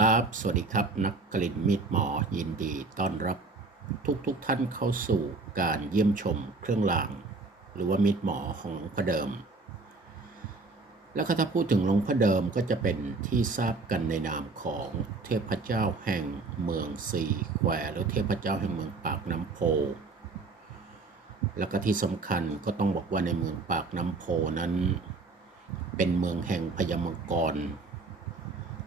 ครับ สวัสดีครับนักกลิ่นมีดหมอยินดีต้อนรับทุกๆทท่านเข้าสู่การเยี่ยมชมเครื่องราง หรือว่ามีดหมอของหลวงพ่อเดิม แล้วก็ถ้าพูดถึงหลวงพ่อเดิมก็จะเป็นที่ทราบกันในนามของเทพเจ้าแห่งเมืองสี่แควหรือเทพเจ้าแห่งเมืองปากน้ำโพ แล้วก็ที่สำคัญก็ต้องบอกว่าในเมืองปากน้ำโพนั้น เป็นเมืองแห่งพญามังกร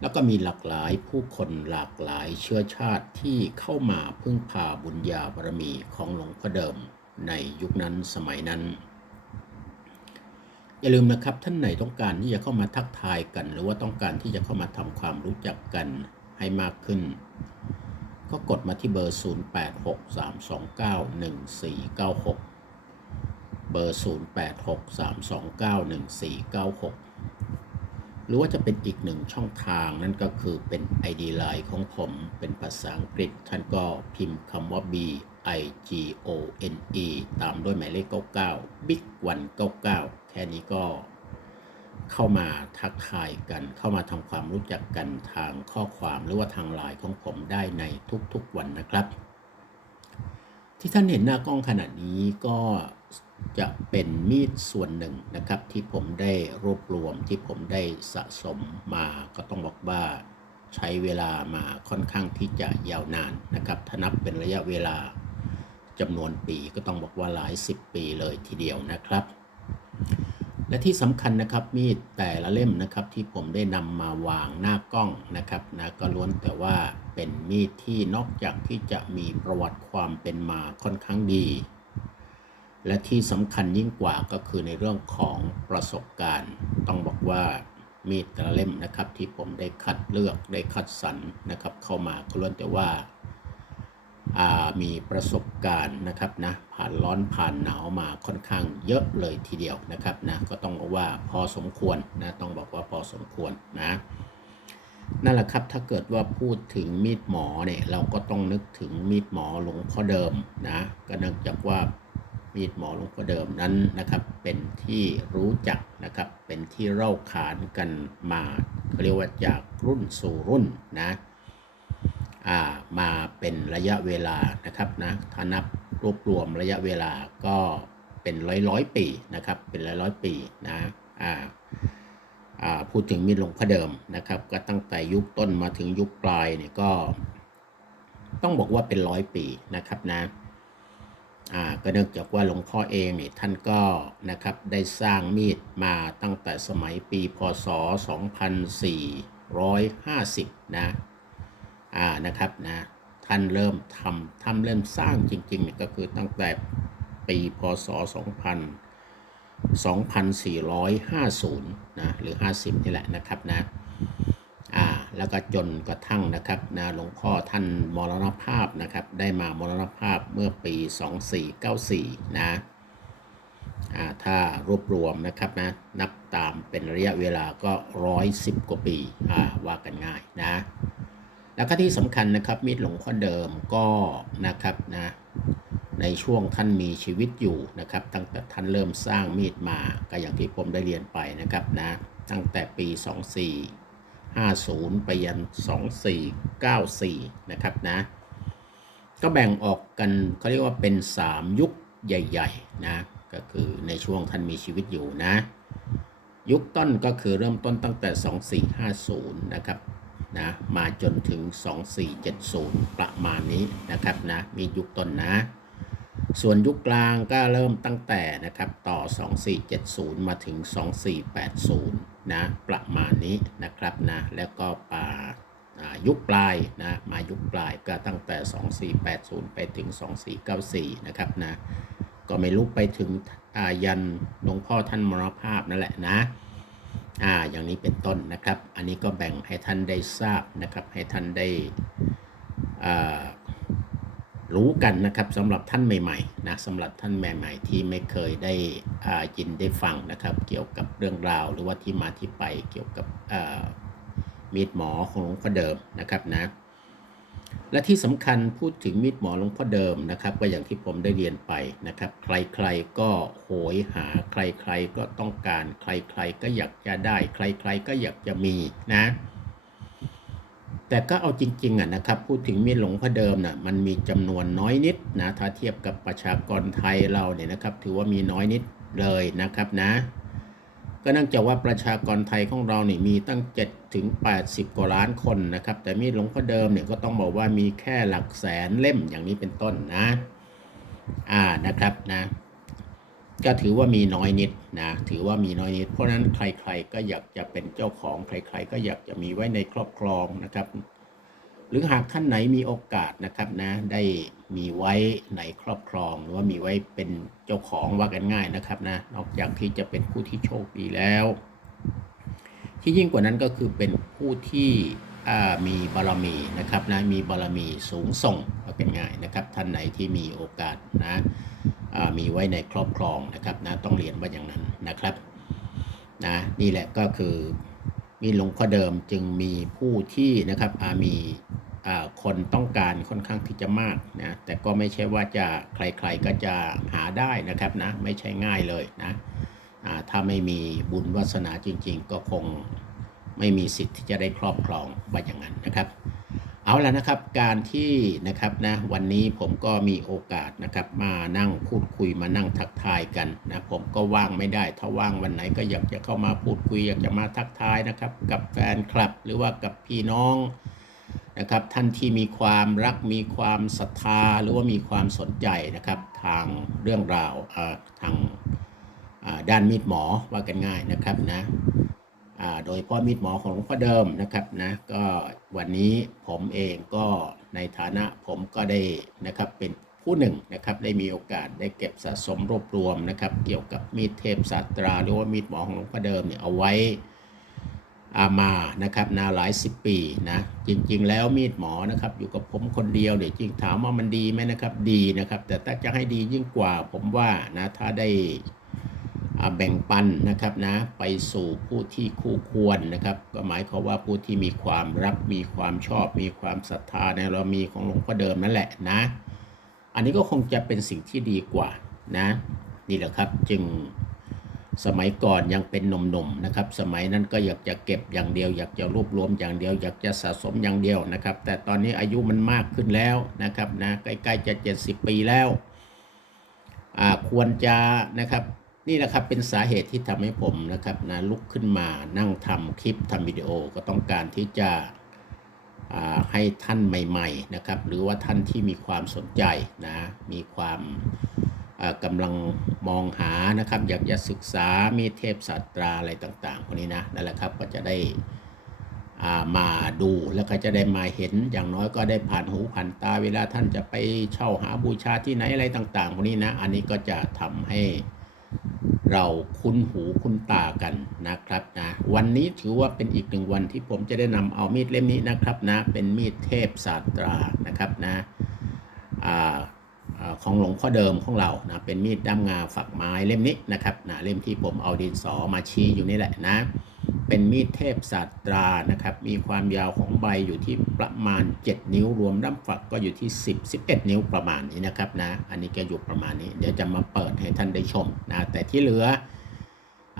แล้วก็มีหลากหลายผู้คนหลากหลายเชื้อชาติที่เข้ามาพึ่งพาบุญญาบารมีของหลวงพ่อเดิมในยุคนั้นสมัยนั้น อย่าลืมนะครับท่านไหนต้องการที่จะเข้ามาทักทายกัน หรือว่าต้องการที่จะเข้ามาทำความรู้จักกันให้มากขึ้น ก็กดมาที่เบอร์ 0863291496 เบอร์ 0863291496 หรือว่าจะเป็นอีกหนึ่งช่องทางนั่นก็คือเป็น ID Line ของผมเป็นภาษาอังกฤษ ท่านก็พิมพ์คำว่า B I G O N E ตามด้วยหมายเลข 99 Big 199 แค่นี้ก็เข้ามาทักทายกัน เข้ามาทำความรู้จักกันทางข้อความหรือว่าทางไลน์ของผมได้ในทุกๆวันนะครับ ที่ท่านเห็นหน้ากล้องขณะนี้ก็ จะเป็นมีดส่วนหนึ่งนะครับ ที่ผมได้รวบรวมที่ผมได้สะสมมาก็ต้องบอกว่าใช้เวลามาค่อนข้างที่จะยาวนานนะครับถ้านับเป็นระยะเวลาจำนวนปีก็ต้องบอกว่าหลายสิบปีเลยทีเดียวนะครับ และที่สำคัญนะครับมีดแต่ละเล่มนะครับที่ผมได้นำมาวางหน้ากล้องนะครับนะก็ล้วนแต่ว่าเป็นมีดที่นอกจากที่จะมีประวัติความเป็นมาค่อนข้างดี และที่สำคัญยิ่งกว่าก็คือในเรื่องของประสบการณ์ ต้องบอกว่ามีดแต่ละเล่มนะครับที่ผมได้คัดเลือกได้คัดสรรนะครับ เข้ามาก็ล้วนแต่ว่าามีประสบการณ์นะครับนะผ่านร้อนผ่านหนาวมาค่อนข้างเยอะเลยทีเดียวนะครับนะก็ต้องบอกว่าพอสมควรนะต้องบอกว่าพอสมควรนะนั่นแหละครับถ้าเกิดว่าพูดถึงมีดหมอเนี่ยเราก็ต้องนึกถึงมีดหมอหลวงพ่อเดิมนะก็เนื่องจากว่า มีดหมอหลวงพ่อเดิมนั้นนะครับ เป็นที่รู้จักนะครับ เป็นที่เล่าขานกันมาเรียกว่าจากรุ่นสู่รุ่นนะอ่ามาเป็นระยะเวลานะครับนะถ้านับรวบรวมระยะเวลาก็เป็นร้อยร้อยปีนะครับ เป็นร้อยร้อยปีนะอ่าอ่าพูดถึงมีดหลวงพ่อเดิมนะครับ ก็ตั้งแต่ยุคต้นมาถึงยุคปลายเนี่ยก็ ต้องบอกว่าเป็นร้อยปีนะครับนะ อ่าก็เนื่องจากว่าหลวงพ่อเองเนี่ยท่านก็นะครับได้สร้างมีดมาตั้งแต่สมัยปีพศ 2450 นะอ่านะครับนะท่านเริ่มทำทำเริ่มสร้างจริงๆเนี่ยก็คือตั้งแต่ปีพศ 2000 2450 นะ หรือ 50 นี่แหละนะครับนะ อ่าแล้วก็จนกระทั่งนะครับนะหลวงพ่อท่านมรณภาพนะครับ ได้มามรณภาพเมื่อปี 2494 นะอ่าถ้ารวบรวมนะครับนะนับตามเป็นระยะเวลาก็ 110 กว่าปีอ่าว่ากันง่ายนะแล้วก็ที่สำคัญนะครับมีดหลวงพ่อเดิมก็นะครับนะในช่วงท่านมีชีวิตอยู่นะครับ ตั้งแต่ท่านเริ่มสร้างมีดมาก็อย่างที่ผมได้เรียนไปนะครับนะตั้งแต่ปี 50 ไปยัน 2494 นะครับนะ ก็แบ่งออกกันเขาเรียกว่าเป็น 3 ยุคใหญ่ ๆ นะ ก็คือในช่วงท่านมีชีวิตอยู่นะ ยุคต้นก็คือเริ่มต้นตั้งแต่ 2450 นะครับนะมาจนถึง 2470 ประมาณนี้นะครับนะ มียุคต้นนะส่วนยุคกลางก็เริ่มตั้งแต่นะครับต่อ 2470 มาถึง 2480 นะประมาณนี้นะครับนะแล้วก็ป่ายุคปลายนะมายุคปลายก็ตั้งแต่ 2480 ไปถึง 2494 นะครับนะก็ไม่รู้ไปถึงอายันหลวงพ่อท่านมรณภาพนั่นแหละนะอ่าอย่างนี้เป็นต้นนะครับ อันนี้ก็แบ่งให้ท่านได้ทราบนะครับ ให้ท่านได้อ่า รู้กันนะครับสำหรับท่านใหม่ๆนะสำหรับท่านใหม่ ๆ ที่ไม่เคยได้อ่ายินได้ฟังนะครับ เกี่ยวกับเรื่องราว หรือว่าที่มาที่ไปเกี่ยวกับอ่ามีดหมอของหลวงพ่อเดิมนะครับนะและที่สำคัญพูดถึงมีดหมอหลวงพ่อเดิมนะครับ ก็อย่างที่ผมได้เรียนไปนะครับ ใครๆก็โหยหาใครๆก็ต้องการ ใครๆก็อยากจะได้ ใครๆก็อยากจะมีนะ แต่ก็เอาจริงๆอะนะครับพูดถึงมีดหลวงพ่อเดิมน่ะมันมีจำนวนน้อยนิดนะถ้าเทียบกับประชากรไทยเราเนี่ยนะครับ ถือว่ามีน้อยนิดเลยนะครับนะ ก็เนื่องจากว่าประชากรไทยของเราเนี่ยมีตั้ง7ถึง80 กว่าล้านคนนะครับ แต่มีดหลวงพ่อเดิมเนี่ยก็ต้องบอกว่ามีแค่หลักแสนเล่มอย่างนี้เป็นต้นนะ อ่านะครับนะ ก็ถือว่ามีน้อยนิดนะถือว่ามีน้อยนิด เพราะนั้นใครๆก็อยากจะเป็นเจ้าของใคร ๆ ก็อยากจะมีไว้ในครอบครองนะครับ หรือหากท่านไหนมีโอกาสนะครับนะได้มีไว้ในครอบครอง หรือว่ามีไว้เป็นเจ้าของว่ากันง่ายนะครับนะนอกจากที่จะเป็นผู้ที่โชคดีแล้ว ที่ยิ่งกว่านั้นก็คือเป็นผู้ที่มีบารมีนะครับนะมีบารมีสูงส่งว่ากันง่ายนะครับ ท่านไหนที่มีโอกาสนะ มีไว้ในครอบครองนะครับนะต้องเรียนว่าอย่างนั้นนะครับนะนี่แหละก็คือมีหลวงพ่อเดิมจึงมีผู้ที่นะครับมีคนต้องการค่อนข้างที่จะมากนะแต่ก็ไม่ใช่ว่าจะใครๆก็จะหาได้นะครับนะไม่ใช่ง่ายเลยนะถ้าไม่มีบุญวาสนาจริง ๆ ก็คงไม่มีสิทธิ์ที่จะได้ครอบครองว่าอย่างนั้นนะครับ เอาละนะครับการที่นะครับนะวันนี้ผมก็มีโอกาสนะครับมานั่งพูดคุยมานั่งทักทายกันนะผมก็ว่างไม่ได้ ถ้าว่างวันไหนก็อยากจะเข้ามาพูดคุยอยากจะมาทักทายนะครับ กับแฟนคลับหรือว่ากับพี่น้องนะครับท่านที่มีความรักมีความศรัทธาหรือว่ามีความสนใจนะครับทางเรื่องราวทางด้านมีดหมอว่ากันง่ายนะครับนะ โดยพ่อมีดหมอของหลวงพ่อเดิมนะครับนะก็วันนี้ผมเองก็ในฐานะผมก็ได้นะครับเป็นผู้หนึ่งนะครับได้มีโอกาสได้เก็บสะสมรวบรวมนะครับ เกี่ยวกับมีดเทพศาสตราหรือว่ามีดหมอของหลวงพ่อเดิมเนี่ยเอาไว้อามานะครับนาหลายสิบปีนะจริงๆ แล้วมีดหมอนะครับอยู่กับผมคนเดียวเนี่ยจริงถามว่ามันดีไหมนะครับดีนะครับ แต่ถ้าจะให้ดียิ่งกว่าผมว่านะถ้าได้ แบ่งปันนะครับนะไปสู่ผู้ที่คู่ควรนะครับ ก็หมายความว่าผู้ที่มีความรักมีความชอบ มีความศรัทธาในเรามีของหลวงพ่อเดิมนั่นแหละนะ อันนี้ก็คงจะเป็นสิ่งที่ดีกว่านะนี่แหละครับจึงสมัยก่อนยังเป็นหนุ่มๆนะครับ สมัยนั้นก็อยากจะเก็บอย่างเดียว อยากจะรวบรวมอย่างเดียว อยากจะสะสมอย่างเดียวนะครับ แต่ตอนนี้อายุมันมากขึ้นแล้วนะครับนะใกล้ๆจะ 70 ปีแล้ว ควรจะนะครับ นี่แหละครับเป็นสาเหตุที่ทำให้ผมนะครับนะลุกขึ้นมานั่งทำคลิปทำวิดีโอก็ต้องการที่จะให้ท่านใหม่ๆนะครับ หรือว่าท่านที่มีความสนใจนะมีความอ่ากำลังมองหานะครับ อยากจะศึกษามีเทพศาสตราอะไรต่างๆพวกนี้นะนั่นแหละครับก็จะได้ามาดูแล้วก็จะได้มาเห็นอย่างน้อยก็ได้ผ่านหูผ่านตาเวลาท่านจะไปเช่าหาบูชาที่ไหนอะไรต่างๆพวกนี้นะ อันนี้ก็จะทำให้ เราคุ้นหูคุ้นตากันนะครับนะวันนี้ถือว่าเป็นอีกหนึ่งวันที่ผมจะได้นำเอามีดเล่มนี้นะครับนะเป็นมีดเทพศาสตรานะครับนะอ่าอ่าของหลวงพ่อเดิมของเรานะเป็นมีดด้ามงาฝักไม้เล่มนี้นะครับนะเล่มที่ผมเอาดินสอมาชี้อยู่นี่แหละนะ เป็นมีดเทพศาสตรานะครับ มีความยาวของใบอยู่ที่ประมาณ 7 นิ้ว รวมด้ามฝักก็อยู่ที่ 10 11 นิ้วประมาณนี้นะครับนะ อันนี้แกอยู่ประมาณนี้ เดี๋ยวจะมาเปิดให้ท่านได้ชมนะ แต่ที่เหลือ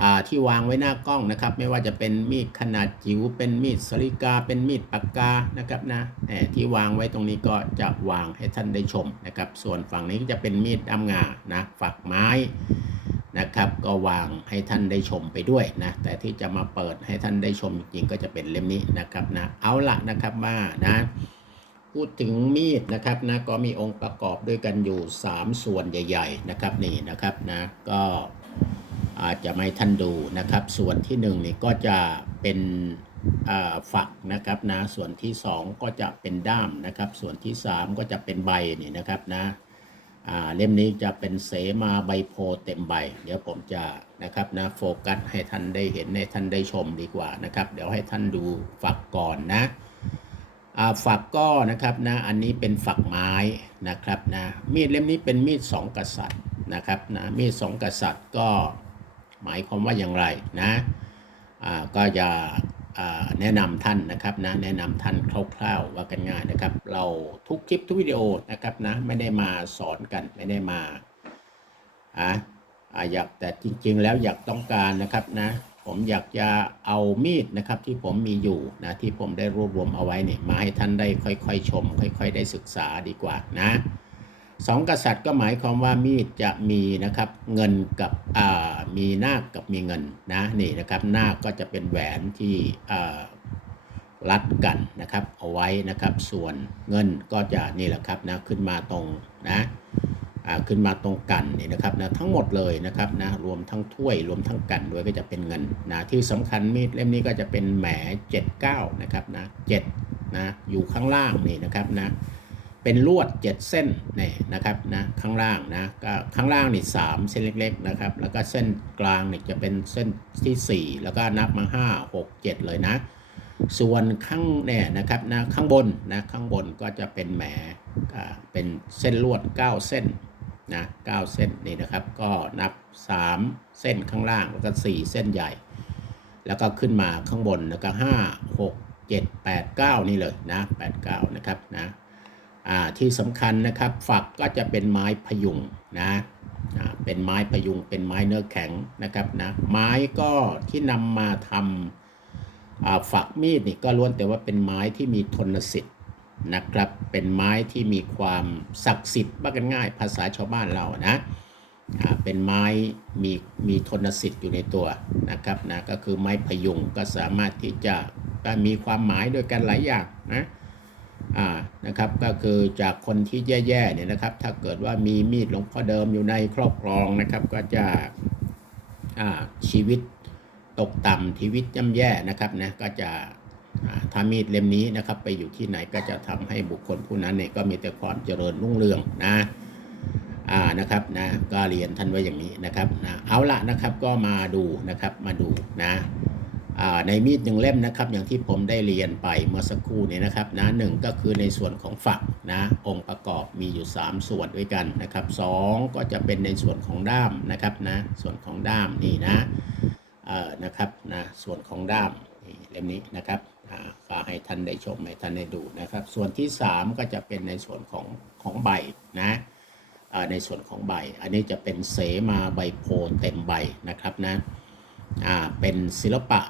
อาที่วางไว้หน้ากล้องนะครับ ไม่ว่าจะเป็นมีดขนาดจิ๋วเป็นมีดสลิกา เป็นมีดปากกานะครับนะแหมที่วางไว้ตรงนี้ก็จะวางให้ท่านได้ชมนะครับ ส่วนฝั่งนี้ก็จะเป็นมีดด้ามงานะฝักไม้ นะครับ ก็วางให้ท่านได้ชมไปด้วยนะแต่ที่จะมาเปิดให้ท่านได้ชมจริงก็จะเป็นเล่มนี้นะครับนะเอาละนะครับว่านะพูดถึงมีดนะครับนะก็มีองค์ประกอบด้วยกันอยู่ 3 ส่วนใหญ่ ๆ นะครับนี่นะครับนะก็อาจจะไม่ท่านดูนะครับ ส่วนที่1นนี่ก็จะเป็นฝักนะครับนะส่วนที่ 2 ก็จะเป็นด้ามนะครับ ส่วนที่ 3 ก็จะเป็นใบนี่นะครับนะ เล่มนี้จะเป็นเสมาใบโพเต็มใบ เดี๋ยวผมจะนะครับนะโฟกัสให้ท่านได้เห็นให้ท่านได้ชมดีกว่านะครับ เดี๋ยวให้ท่านดูฝักก่อนนะฝักก็นะครับนะอันนี้เป็นฝักไม้นะครับนะมีดเล่มนี้เป็นมีดสองกษัตริย์นะครับนะมีดสองกษัตริย์ก็หมายความว่าอย่างไรนะก็จะอ่า แนะนำท่านนะครับนะแนะนำท่านคร่าวๆว่ากันง่ายนะครับ เราทุกคลิปทุกวิดีโอนะครับนะไม่ได้มาสอนกันไม่ได้มาอะอ่าอยากแต่จริง ๆ แล้วอยากต้องการนะครับนะผมอยากจะเอามีดนะครับที่ผมมีอยู่นะที่ผมได้รวบรวมเอาไว้เนี่ยมาให้ท่านได้ค่อยๆชม ค่อย ๆ ได้ศึกษาดีกว่านะ สองกษัตริย์ก็หมายความว่ามีดจะมีนะครับเงินกับมีนาคกับมีเงินนะนี่นะครับนาคก็จะเป็นแหวนที่รัดกันนะครับเอาไว้นะครับส่วนเงินก็จะนี่แหละครับนะขึ้นมาตรงนะขึ้นมาตรงกันนี่นะครับนะทั้งหมดเลยนะครับนะรวมทั้งถ้วยรวมทั้งกันด้วยก็จะเป็นเงินนะที่สำคัญมีดเล่มนี้ก็จะเป็นแหม79นะครับนะ7นะอยู่ข้างล่างนี่นะครับนะ เป็นลวด 7 เส้นนี่นะครับนะข้างล่างนะก็ข้างล่างนี่3เส้นเล็กๆนะครับแล้วก็เส้นกลางนี่จะเป็นเส้นทีสี่4 แล้วก็นับมา 5 6 7 เลยนะ ส่วนข้างเนี่ยนะครับนะข้างบนนะข้างบนก็จะเป็นแหม่เป็นเส้นลวด 9 เส้นนะ9เส้นนี่นะครับก็นับ 3 เส้นข้างล่างแล้วก็ 4 เส้นใหญ่ แล้วก็ขึ้นมาข้างบนแล้วก็ 5 6 7 8 9 นี่เลยนะ 8 9 นะครับนะ ที่สำคัญนะครับฝักก็จะเป็นไม้พยุงนะเป็นไม้พยุงเป็นไม้เนื้อแข็งนะครับนะไม้ก็ที่นำมาทำฝักมีดนี่ก็ล้วนแต่ว่าเป็นไม้ที่มีทนสิทธิ์นะครับเป็นไม้ที่มีความศักดิ์สิทธิ์ว่ากันง่าย ภาษาชาวบ้านเรานะเป็นไม้มีมีทนสิทธิ์อยู่ในตัวนะครับนะก็คือไม้พยุงก็สามารถที่จะมีความหมายโดยกันหลายอย่างนะ อ่านะครับก็คือจากคนที่แย่ๆเนี่ยนะครับ ถ้าเกิดว่ามีมีดหลวงพ่อเดิมอยู่ในครอบครองนะครับ ก็จะอ่าชีวิตตกต่ำชีวิตย่ำแย่นะครับนะก็จะอ่าถ้ามีดเล่มนี้นะครับไปอยู่ที่ไหนก็จะทำให้บุคคลผู้นั้นเนี่ยก็มีแต่ความเจริญรุ่งเรืองนะอ่านะครับนะก็เรียนท่านไว้อย่างนี้นะครับนะเอาละนะครับก็มาดูนะครับมาดูนะ ในมีดหนึ่งเล่มนะครับ อย่างที่ผมได้เรียนไปเมื่อสักครู่นี้นะครับนะหนึ่งก็คือในส่วนของฝักนะองค์ประกอบมีอยู่ 3 ส่วนด้วยกันนะครับสองก็จะเป็นในส่วนของด้ามนะครับนะส่วนของด้ามนี่นะเอ่อนะครับนะส่วนของด้ามนี่เล่มนี้นะครับอ่ากให้ท่านได้ชมให้ท่านได้ดูนะครับ ส่วนที่ 3 ก็จะเป็นในส่วนของของใบนะในส่วนของใบ อันนี้จะเป็นเสมาใบโพเต็มใบนะครับนะอ่าเป็นศิลปะ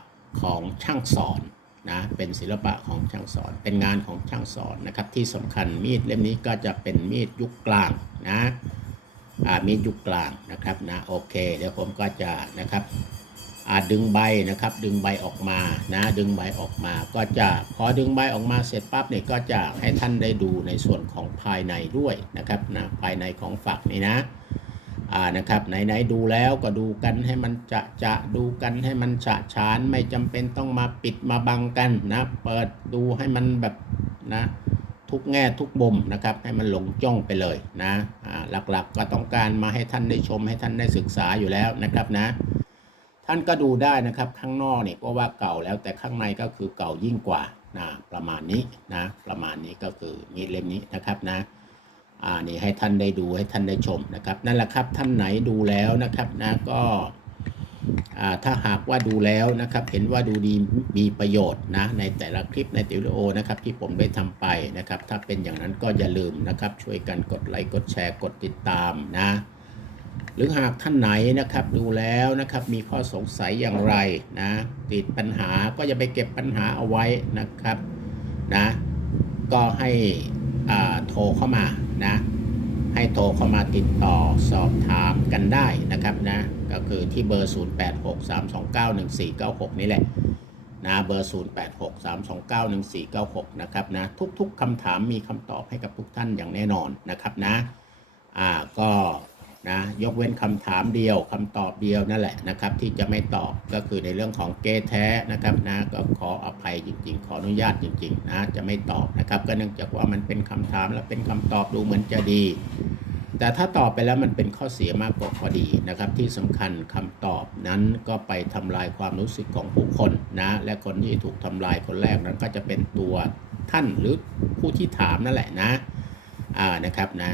ของช่างสอนนะเป็นศิลปะของช่างสอน เป็นงานของช่างสอนนะครับที่สำคัญมีดเล่มนี้ก็จะเป็นมีดยุคกลางนะอ่ามีดยุคกลางนะครับนะโอเคเดี๋ยวผมก็จะนะครับอ่าดึงใบนะครับ ดึงใบออกมานะดึงใบออกมาก็จะพอดึงใบออกมาเสร็จปั๊บเนี่ยก็จะให้ท่านได้ดูในส่วนของภายในด้วยนะครับนะภายในของฝักนี่นะ อ่านะครับไหนๆดูแล้วก็ดูกันให้มันจะจะดูกันให้มันฉะฉานไม่จำเป็นต้องมาปิดมาบังกันนะเปิดดูให้มันแบบนะทุกแง่ทุกมุมนะครับให้มันหลงจ้องไปเลยนะหลักๆก็ต้องการมาให้ท่านได้ชมให้ท่านได้ศึกษาอยู่แล้วนะครับนะ ท่านก็ดูได้นะครับข้างนอกเนี่ยก็ว่าเก่าแล้วแต่ข้างในก็คือเก่ายิ่งกว่านะประมาณนี้นะประมาณนี้ก็คือมีดเล่มนี้นะครับนะ อ่านี่ให้ท่านได้ดูให้ท่านได้ชมนะครับนั่นแหละครับท่านไหนดูแล้วนะครับนะก็อ่าถ้าหากว่าดูแล้วนะครับ เห็นว่าดูดีมีประโยชน์นะในแต่ละคลิปในวิดีโอนะครับที่ผมได้ทำไปนะครับ ถ้าเป็นอย่างนั้นก็อย่าลืมนะครับ ช่วยกันกดไลค์กดแชร์กดติดตามนะหรือหากท่านไหนนะครับดูแล้วนะครับมีข้อสงสัยอย่างไรนะติดปัญหาก็อย่าไปเก็บปัญหาเอาไว้นะครับนะก็ให้ โทรเข้ามานะให้โทรเข้ามาติดต่อสอบถามกันได้นะครับนะก็คือที่เบอร์ 0863291496 นี่แหละนะเบอร์ 0863291496 นะครับนะทุกๆคำถามมีคำตอบให้กับทุกท่านอย่างแน่นอนนะครับนะอ่าก็ นะยกเว้นคำถามเดียวคำตอบเดียวนั่นแหละนะครับ ที่จะไม่ตอบก็คือในเรื่องของเกแท้นะครับนะก็ขออภัยจริง ๆ ขออนุญาตจริงๆนะจะไม่ตอบนะครับ ก็เนื่องจากว่ามันเป็นคำถามและเป็นคำตอบดูเหมือนจะดี แต่ถ้าตอบไปแล้วมันเป็นข้อเสียมากกว่าข้อดีนะครับ ที่สำคัญคำตอบนั้นก็ไปทำลายความรู้สึกของผู้คนนะและคนที่ถูกทำลายคนแรกนั้นก็จะเป็นตัวท่านหรือผู้ที่ถามนั่นแหละนะ อ่านะครับนะ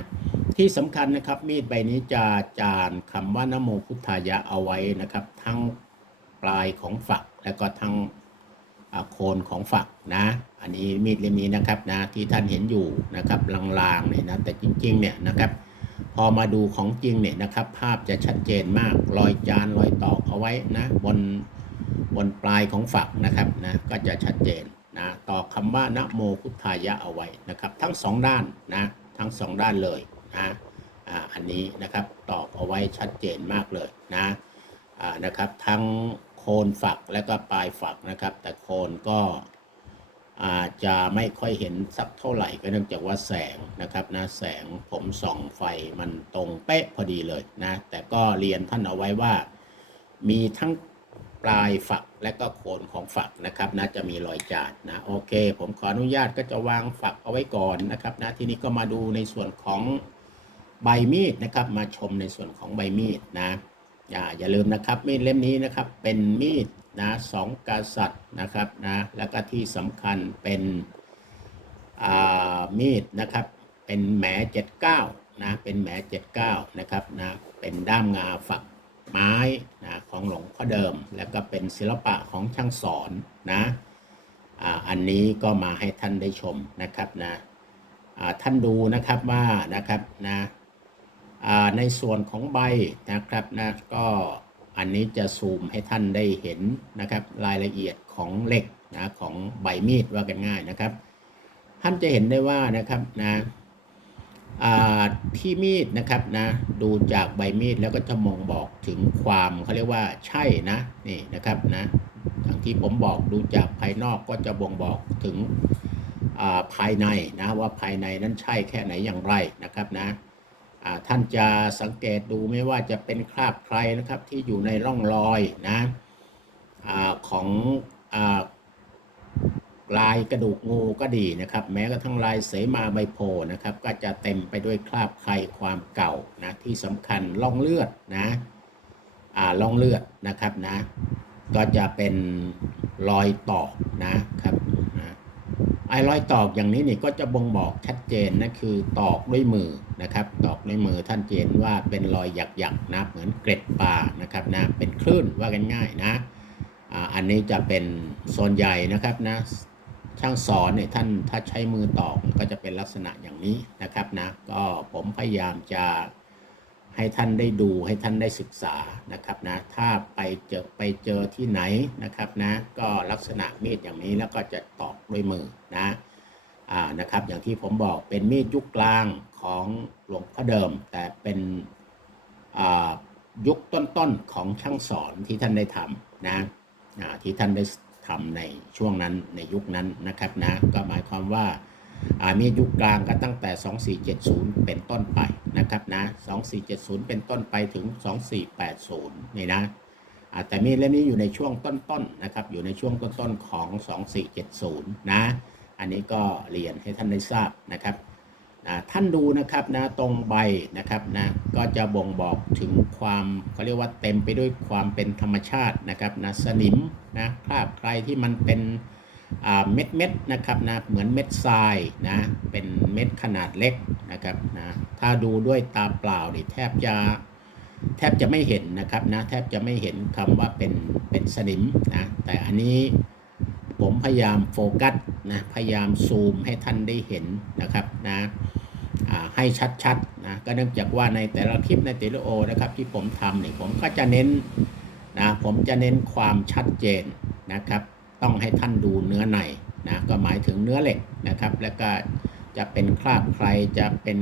ที่สำคัญนะครับมีดใบนี้จะจานคำว่านโมพุทธายะเอาไว้นะครับ ทั้งปลายของฝักและก็ทั้งโคนของฝักนะ อันนี้มีดเล่มนี้นะครับนะที่ท่านเห็นอยู่นะครับลางๆเนี่ยนะแต่จริงๆเนี่ยนะครับ พอมาดูของจริงเนี่ยนะครับ ภาพจะชัดเจนมากรอยจานรอยตอกเอาไว้นะบนบนปลายของฝักนะครับนะก็จะชัดเจนนะต่อคำว่านะโมพุทธายะเอาไว้นะครับ ทั้งสองด้านนะ ทั้งสองด้านเลยนะอันนี้นะครับตอกเอาไว้ชัดเจนมากเลยนะนะครับทั้งโคนฝักและก็ปลายฝักนะครับ แต่โคนก็อาจจะไม่ค่อยเห็นสักเท่าไหร่ก็เนื่องจากว่าแสงนะครับนะแสงผมส่องไฟมันตรงเป๊ะพอดีเลยนะแต่ก็เรียนท่านเอาไว้ว่า มีทั้ง ปลายฝักและก็โคนของฝักนะครับนะจะมีรอยจาดนะโอเค ผมขออนุญาตก็จะวางฝักเอาไว้ก่อนนะครับนะทีนี้ก็มาดูในส่วนของใบมีดนะครับ มาชมในส่วนของใบมีดนะอย่าอย่าลืมนะครับมีดเล่มนี้นะครับเป็นมีดนะสองกษัตริย์นะครับนะแล้วก็ที่สำคัญเป็นมีดนะครับเป็นแหมเจ็ดเก้านะเป็นแหมเจ็ดเก้านะครับนะเป็นด้ามงาฝัก ไม้นะของหลวงพ่อเดิม แล้วก็เป็นศิลปะของช่างสอนนะอันนี้ก็มาให้ท่านได้ชมนะครับนะท่านดูนะครับว่านะครับนะในส่วนของใบนะครับนะก็อันนี้จะซูมให้ท่านได้เห็นนะครับรายละเอียดของเหล็กนะของใบมีดว่ากันง่ายนะครับ ท่านจะเห็นได้ว่านะครับนะ ที่มีดนะครับนะดูจากใบมีดแล้วก็จะมองบอกถึงความเขาเรียกว่าใช่นะนี่นะครับนะอย่างที่ผมบอกดูจากภายนอกก็จะบ่งบอกถึงภายในนะว่าภายในนั้นใช่แค่ไหนอย่างไรนะครับนะท่านจะสังเกตดูไม่ว่าจะเป็นคราบใครนะครับที่อยู่ในร่องรอยนะอของอา ลายกระดูกงูก็ดีนะครับ แม้กระทั่งลายเสมาใบโพนะครับ ก็จะเต็มไปด้วยคราบไครความเก่านะที่สำคัญล่องเลือดนะอ่าล่องเลือดนะครับนะ ก็จะเป็นรอยตอกนะครับนะไอ้รอยตอกอย่างนี้นี่ก็จะบ่งบอกชัดเจนนะคือตอกด้วยมือนะครับ ตอกด้วยมือท่านเจนว่าเป็นรอยหยักๆนะเหมือนเกร็ดปลานะครับนะเป็นคลื่นว่ากันง่ายนะอ่าอันนี้จะเป็นโซนใหญ่นะครับนะ ช่างสอนเนี่ยท่านถ้าใช้มือตอกก็จะเป็นลักษณะอย่างนี้นะครับนะก็ผมพยายามจะให้ท่านได้ดูให้ท่านได้ศึกษานะครับนะถ้าไปเจอไปเจอที่ไหนนะครับนะก็ลักษณะมีดอย่างนี้แล้วก็จะตอกด้วยมือนะอ่านะครับอย่างที่ผมบอกเป็นมีดยุคกลางของหลวงพ่อเดิม แต่เป็นอ่ายุคต้นๆของช่างสอนที่ท่านได้ทำนะที่ท่านได้ ทำในช่วงนั้นในยุคนั้นนะครับนะก็หมายความว่าอามียุคกลางก็ตั้งแต่ 2470 เป็นต้นไปนะครับนะ2470 เป็นต้นไปถึง 2480 นี่นะแต่มีเล่มนี้อยู่ในช่วงต้นๆนะครับอยู่ในช่วงต้นๆของ 2470 นะ อันนี้ก็เรียนให้ท่านได้ทราบนะครับ นะท่านดูนะครับนะตรงใบนะครับนะก็จะบ่งบอกถึงความเขาเรียกว่าเต็มไปด้วยความเป็นธรรมชาตินะครับนะสนิมนะคราบใครที่มันเป็นเม็ดเม็ดๆนะครับนะเหมือนเม็ดทรายนะเป็นเม็ดขนาดเล็กนะครับนะถ้าดูด้วยตาเปล่านี่แทบจะแทบจะไม่เห็นนะครับนะแทบจะไม่เห็นคำว่าเป็นเป็นสนิมนะแต่อันนี้ ผมพยายามโฟกัสนะพยายามซูมให้ท่านได้เห็นนะครับนะให้ชัดๆนะก็เนื่องจากว่าในแต่ละคลิปในแต่ละโอนะครับ ที่ผมทำเนี่ยผมก็จะเน้นนะผมจะเน้นความชัดเจนนะครับ ต้องให้ท่านดูเนื้อในนะก็หมายถึงเนื้อเหล็กนะครับ แล้วก็จะเป็นคราบใครจะเป็น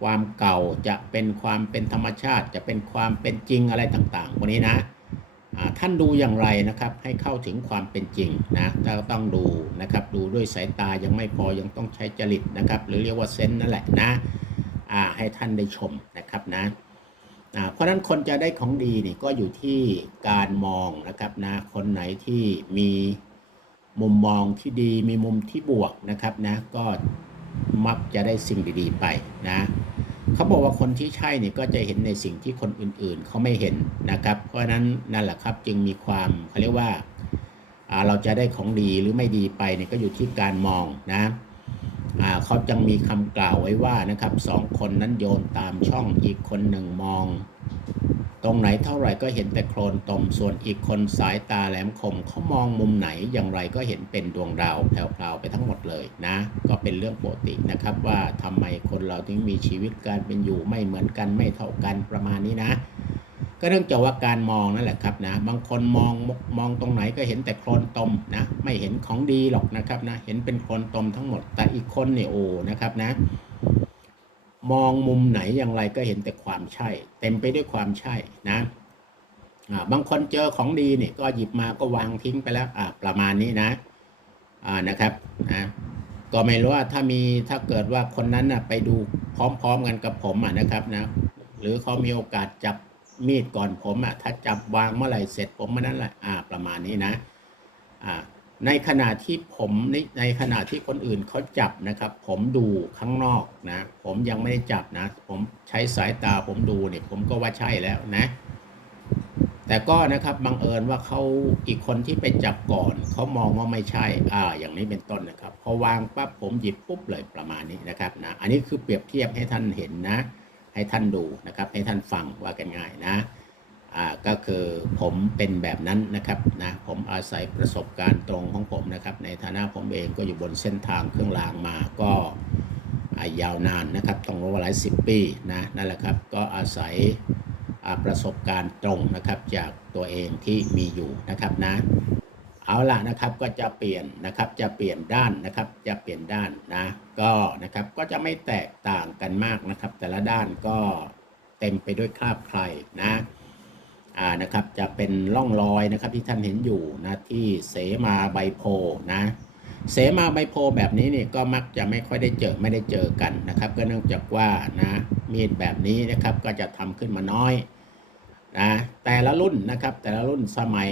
ความเก่าจะเป็นความเป็นธรรมชาติ จะเป็นความเป็นจริงอะไรต่างๆพวกนี้นะ ท่านดูอย่างไรนะครับให้เข้าถึงความเป็นจริงนะถ้าต้องดูนะครับดูด้วยสายตายังไม่พอยังต้องใช้จริตนะครับ หรือเรียกว่าเซนนั่นแหละนะให้ท่านได้ชมนะครับนะเพราะฉะนั้นคนจะได้ของดีนี่ก็อยู่ที่การมองนะครับนะคนไหนที่มีมุมมองที่ดีมีมุมที่บวกนะครับนะก็มักจะได้สิ่งดีๆไปนะ เขาบอกว่าคนที่ใช่เนี่ยก็จะเห็นในสิ่งที่คนอื่นๆเขาไม่เห็นนะครับ เพราะฉะนั้นนั่นแหละครับจึงมีความเขาเรียกว่าเราจะได้ของดีหรือไม่ดีไปเนี่ยก็อยู่ที่การมองนะเขาจังมีคำกล่าวไว้ว่านะครับสองคนนั้นโยนตามช่องอีกคนหนึ่งมอง ตรงไหนเท่าไหร่ก็เห็นแต่โคลนตม ส่วนอีกคนสายตาแหลมคมเขามองมุมไหนอย่างไรก็เห็นเป็นดวงดาวแพรวๆไปทั้งหมดเลยนะ ก็เป็นเรื่องปกตินะครับว่าทำไมคนเราถึงมีชีวิตการเป็นอยู่ไม่เหมือนกันไม่เท่ากันประมาณนี้นะ ก็เนื่องจากว่าการมองนั่นแหละครับนะ บางคนมองมองตรงไหนก็เห็นแต่โคลนตมนะ ไม่เห็นของดีหรอกนะครับนะ เห็นเป็นโคลนตมทั้งหมด แต่อีกคนเนี่ยโอ้นะครับนะ มองมุมไหนอย่างไรก็เห็นแต่ความใช่ เต็มไปด้วยความใช่นะบางคนเจอของดีเนี่ยก็หยิบมาก็วางทิ้งไปแล้วอ่าประมาณนี้นะอ่านะครับนะก็ไม่รู้ว่าถ้ามีถ้าเกิดว่าคนนั้นนะไปดูพร้อมๆกันกับผมอะนะครับนะหรือเขามีโอกาสจับมีดก่อนผมอะถ้าจับวางเมื่อไหร่เสร็จผมเมื่อนั้นแหละอ่า ประมาณนี้นะ อ่า ในขณะที่ผมในในขณะที่คนอื่นเขาจับนะครับ ผมดูข้างนอกนะ ผมยังไม่ได้จับนะ ผมใช้สายตาผมดูเนี่ยผมก็ว่าใช่แล้วนะ แต่ก็นะครับบังเอิญว่าเขาอีกคนที่ไปจับก่อนเขามองว่าไม่ใช่ อ่า อย่างนี้เป็นต้นนะครับพอวางปั๊บผมหยิบปุ๊บเลยประมาณนี้นะครับนะอันนี้คือเปรียบเทียบให้ท่านเห็นนะ ให้ท่านดูนะครับ ให้ท่านฟังว่ากันง่ายนะ ก็คือผมเป็นแบบนั้นนะครับนะผมอาศัยประสบการณ์ตรงของผมนะครับในฐานะผมเองก็อยู่บนเส้นทางเครื่องรางมาก็ายาวนานนะครับต้องรู้ว่าหลายสิบปีนะนั่นแหละครับก็อาศัยประสบการณ์ตรงนะครับจากตัวเองที่มีอยู่นะครับนะเอาล่ะนะครับก็จะเปลี่ยนนะครับจะเปลี่ยนด้านนะครับจะเปลี่ยนด้านนะก็นะครับก็จะไม่แตกต่างกันมากนะครับ แต่ละด้านก็เต็มไปด้วยคราบใครนะ อ่านะครับจะเป็นร่องรอยนะครับที่ท่านเห็นอยู่นะที่เสมาใบโพนะเสมาใบโพแบบนี้เนี่ยก็มักจะไม่ค่อยได้เจอไม่ได้เจอกันนะครับ ก็เนื่องจากว่านะมีดแบบนี้นะครับก็จะทำขึ้นมาน้อยนะแต่ละรุ่นนะครับแต่ละรุ่นสมัย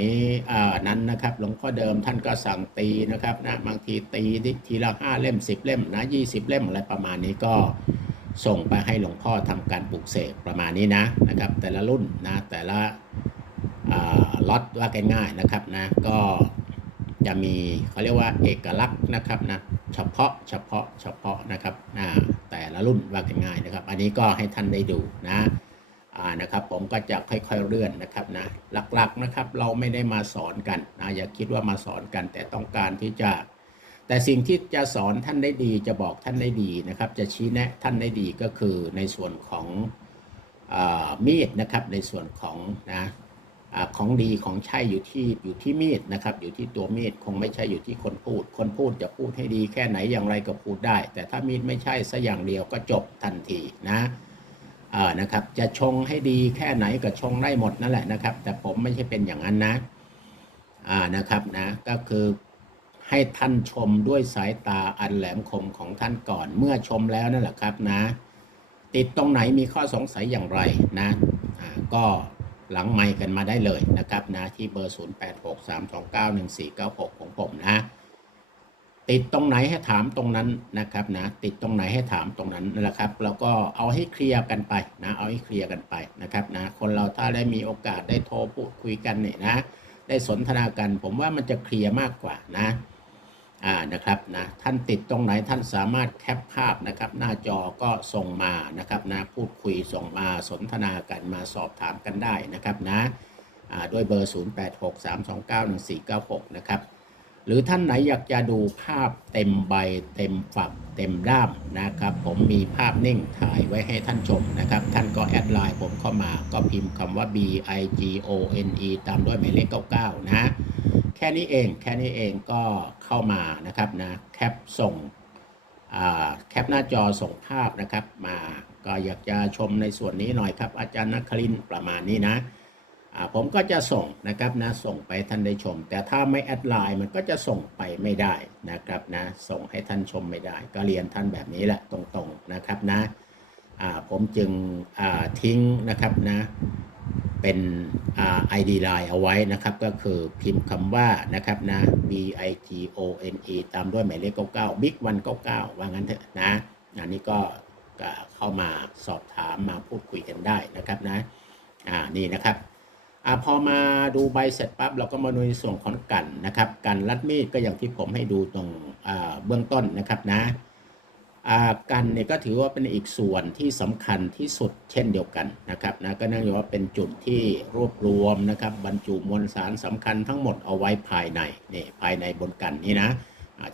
นั้นนะครับหลวงพ่อเดิมท่านก็สั่งตีนะครับนะบางทีตีทีละห้าเล่มสิบเล่มนะยี่สิบเล่มอะไรประมาณนี้ก็ ส่งไปให้หลวงพ่อทำการปลูกเสกประมาณนี้นะนะครับ แต่ละรุ่นนะแต่ละล็อตว่ากันง่ายนะครับนะก็จะมีเขาเรียกว่าเอกลักษณ์นะครับนะเฉพาะเฉพาะเฉพาะนะครับนะแต่ละรุ่นว่ากันง่ายนะครับ อันนี้ก็ให้ท่านได้ดูนะอ่านะครับผมก็จะค่อยๆเลื่อนนะครับนะหลักๆนะครับเราไม่ได้มาสอนกันนะอย่าคิดว่ามาสอนกัน แต่ต้องการที่จะ แต่สิ่งที่จะสอนท่านได้ดีจะบอกท่านได้ดีนะครับ จะชี้แนะท่านได้ดีก็คือในส่วนของอมีดนะครับในส่วนของนะอของดีของใช่อยู่ที่อยู่ที่มีดนะครับ อยู่ที่ตัวมีดคงไม่ใช่อยู่ที่คนพูด คนพูดจะพูดให้ดีแค่ไหนอย่างไรก็พูดได้ แต่ถ้ามีดไม่ใช่สัอย่างเดียวก็จบทันทีนะอ่านะครับจะชงให้ดีแค่ไหนก็ชงได้หมดนั่นแหละนะครับ แต่ผมไม่ใช่เป็นอย่างนั้นนะอ่านะครับนะก็คือ ให้ท่านชมด้วยสายตาอันแหลมคมของท่านก่อน เมื่อชมแล้วนั่นแหละครับนะ ติดตรงไหนมีข้อสงสัยอย่างไรนะอ่าก็หลังไมค์กันมาได้เลยนะครับนะที่เบอร์ 0863291496 ของผมนะติดตรงไหนให้ถามตรงนั้นนะครับนะ ติดตรงไหนให้ถามตรงนั้นนั่นแหละครับ แล้วก็เอาให้เคลียร์กันไปนะ เอาให้เคลียร์กันไปนะครับนะ คนเราถ้าได้มีโอกาสได้โทรพูดคุยกันเนี่ยนะ ได้สนทนากัน ผมว่ามันจะเคลียร์มากกว่านะ อ่านะครับนะท่านติดตรงไหนท่านสามารถแคปภาพนะครับ หน้าจอก็ส่งมานะครับนะพูดคุยส่งมาสนทนากันมาสอบถามกันได้นะครับนะด้วยเบอร์ 0863291496 นะครับ หรือท่านไหนอยากจะดูภาพเต็มใบเต็มฝักเต็มด้ามนะครับ ผมมีภาพนิ่งถ่ายไว้ให้ท่านชมนะครับ ท่านก็แอดไลน์ผมเข้ามาก็พิมพ์คำว่า B I G O N E ตามด้วยหมายเลข 99 นะ ค่นี้เองแค่นี้เองก็เข้ามานะครับนะแคปส่งแคปหน้าจอส่งภาพนะครับมาก็อยากจะชมในส่วนนี้หน่อยครับ อาจารย์นครินประมาณนี้นะผมก็จะส่งนะครับนะส่งไปท่านได้ชม แต่ถ้าไม่แอดไลน์มันก็จะส่งไปไม่ได้นะครับนะส่งให้ท่านชมไม่ได้ ก็เรียนท่านแบบนี้แหละตรงๆนะครับนะผมจึงทิ้งนะครับนะ เป็น ID Line เอาไว้นะครับก็คือพิมพ์คำว่านะครับนะ B I G O N E ตามด้วยหมายเลข 99 Big 199 ว่างั้นเถอะนะอันนี้ก็เข้ามาสอบถามมาพูดคุยกันได้นะครับนะอ่านี่นะครับอ่าพอมาดูใบเสร็จปั๊บเราก็มาดูในส่วนของกันนะครับ กันรัดมีดก็อย่างที่ผมให้ดูตรงเบื้องต้นนะครับนะ กันเนี่ยก็ถือว่าเป็นอีกส่วนที่สำคัญที่สุดเช่นเดียวกันนะครับนะก็เนื่องจากว่าเป็นจุดที่รวบรวมนะครับบรรจุมวลสารสำคัญทั้งหมดเอาไว้ภายในนี่ภายในบนกันนี่นะ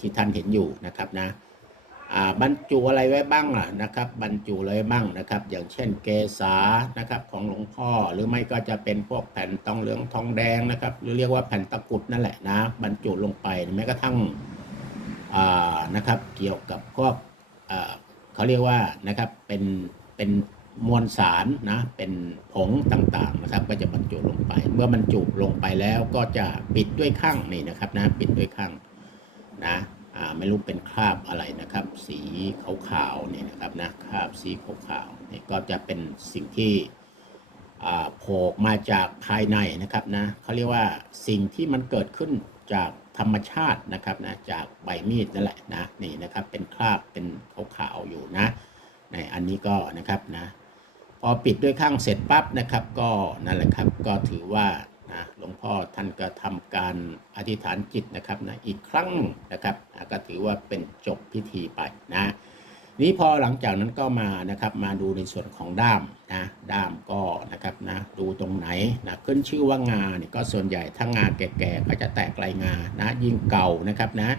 ที่ท่านเห็นอยู่นะครับนะบรรจุอะไรไว้บ้างล่ะนะครับบรรจุอะไรบ้างนะครับ อย่างเช่นเกษานะครับของหลวงพ่อหรือไม่ก็จะเป็นพวกแผ่นทองเหลืองทองแดงนะครับหรือเรียกว่าแผ่นตะกุดนั่นแหละนะบรรจุลงไปแม้กระทั่งนะครับเกี่ยวกับพวกอ่า เขาเรียกว่านะครับเป็นเป็นมวลสารนะเป็นผงต่างๆนะครับ ก็จะบรรจุลงไป เมื่อบรรจุลงไปแล้วก็จะปิดด้วยข้างนี่นะครับนะปิดด้วยข้างนะอ่าไม่รู้เป็นคราบอะไรนะครับ สีขาวๆนี่นะครับนะคราบสีขาวๆนี่ก็จะเป็นสิ่งที่อ่าโผล่มาจากภายในนะครับนะเขาเรียกว่าสิ่งที่มันเกิดขึ้นจาก ธรรมชาตินะครับนะจากใบมีดนั่นแหละนะนี่นะครับเป็นคราบเป็นขาวๆอยู่นะในอันนี้ก็นะครับนะพอปิดด้วยข้างเสร็จปั๊บนะครับ ก็นั่นแหละครับก็ถือว่านะหลวงพ่อท่านก็ทำการอธิษฐานจิตนะครับนะอีกครั้งหนึ่งนะครับนะก็ถือว่าเป็นจบพิธีไปนะ นี้พอหลังจากนั้นก็มานะครับมาดูในส่วนของด้ามนะด้ามก็นะครับนะดูตรงไหนนะขึ้นชื่อว่างาเนี่ยก็ส่วนใหญ่ถ้างาแก่ๆก็จะแตกลายงานะยิ่งเก่านะครับนะ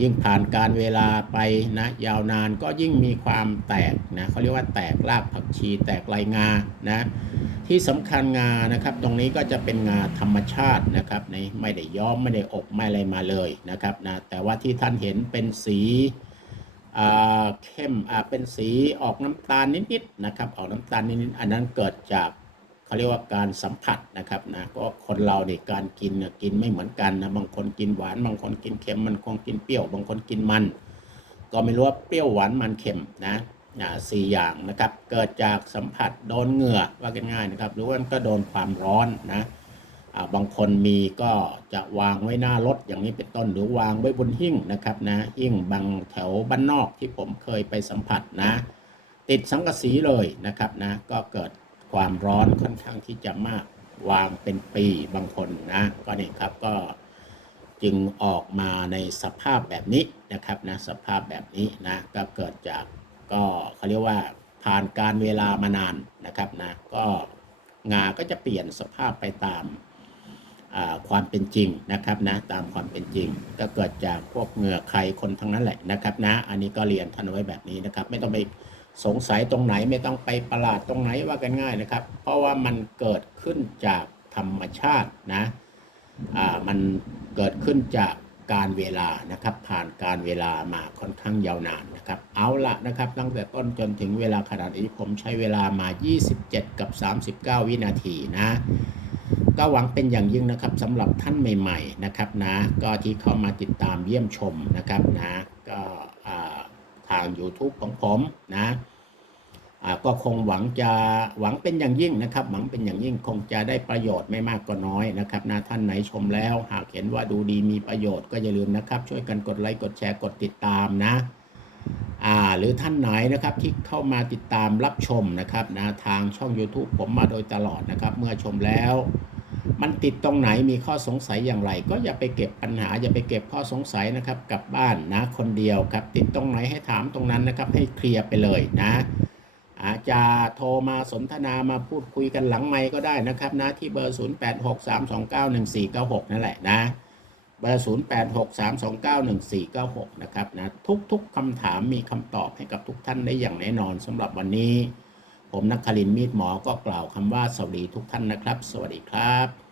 ยิ่งผ่านการเวลาไปนะยาวนานก็ยิ่งมีความแตกนะเขาเรียกว่าแตกรากผักชีแตกลายงานะที่สำคัญงานะครับตรงนี้ก็จะเป็นงาธรรมชาตินะครับในไม่ได้ย้อมไม่ได้อบไม่อะไรมาเลยนะครับนะแต่ว่าที่ท่านเห็นเป็นสี เข้มเป็นสีออกน้ำตาลนิดๆนะครับออกน้ำตาลนิดๆอันนั้นเกิดจากเขาเรียกว่าการสัมผัสนะครับนะก็คนเราเนี่ยการกินกินไม่เหมือนกันนะบางคนกินหวาน บางคนกินเค็มบางคนกินเปรี้ยว บางคนกินมัน ก็ไม่รู้ว่าเปรี้ยวหวานมันเค็มนะสี่อย่างนะครับเกิดจากสัมผัสโดนเหงื่อว่ากันง่ายนะครับหรือว่าก็โดนความร้อนนะ บางคนมีก็จะวางไว้หน้ารถอย่างนี้เป็นต้น หรือวางไว้บนหิ้งนะครับนะหิ้งบางแถวบ้านนอกที่ผมเคยไปสัมผัสนะ ติดสังกะสีเลยนะครับนะก็เกิดความร้อนค่อนข้างที่จะมากวางเป็นปีบางคนนะก็นี่ครับก็จึงออกมาในสภาพแบบนี้นะครับนะสภาพแบบนี้นะก็เกิดจากก็เขาเรียกว่าผ่านการเวลามานานนะครับนะก็งาก็จะเปลี่ยนสภาพไปตาม ความเป็นจริงนะครับนะตามความเป็นจริง ก็เกิดจากพวกเหงื่อใครคนทั้งนั้นแหละนะครับนะอันนี้ก็เรียนท่านไว้แบบนี้นะครับ ไม่ต้องไปสงสัยตรงไหนไม่ต้องไปประหลาดตรงไหนว่ากันง่ายนะครับ เพราะว่ามันเกิดขึ้นจากธรรมชาตินะอ่ามันเกิดขึ้นจากการเวลานะครับ ผ่านการเวลามาค่อนข้างยาวนานนะครับ เอาละนะครับ ตั้งแต่ต้นจนถึงเวลาขนาดนี้ผมใช้เวลามา 27 กับ 39 วินาทีนะ ก็หวังเป็นอย่างยิ่งนะครับสำหรับท่านใหม่ ๆ นะครับนะก็ที่เข้ามาติดตามเยี่ยมชมนะครับนะก็ทาง YouTube ของผมนะก็คงหวังจะหวังเป็นอย่างยิ่งนะครับ หวังเป็นอย่างยิ่งคงจะได้ประโยชน์ไม่มากก็น้อยนะครับนะท่านไหนชมแล้ว หากเห็นว่าดูดีมีประโยชน์ก็อย่าลืมนะครับ ช่วยกันกดไลค์กดแชร์กดติดตามนะอ่าหรือท่านไหนนะครับที่เข้ามาติดตามรับชมนะครับนะทางช่อง YouTube ผมมาโดยตลอดนะครับ เมื่อชมแล้ว มันติดตรงไหนมีข้อสงสัยอย่างไร ก็อย่าไปเก็บปัญหา อย่าไปเก็บข้อสงสัยนะครับกลับบ้านนะคนเดียวครับ ติดตรงไหนให้ถามตรงนั้นนะครับ ให้เคลียร์ไปเลยนะอาจจะโทรมาสนทนามาพูดคุยกันหลังไมค์ก็ได้นะครับนะที่เบอร์ 0863291496 นั่นแหละนะเบอร์ 0863291496 นะครับนะทุกๆคำถามมีคำตอบให้กับทุกท่านได้อย่างแน่นอนสำหรับวันนี้ ผมนักคารินมีดหมอก็กล่าวคำว่าสวัสดีทุกท่านนะครับ สวัสดีครับ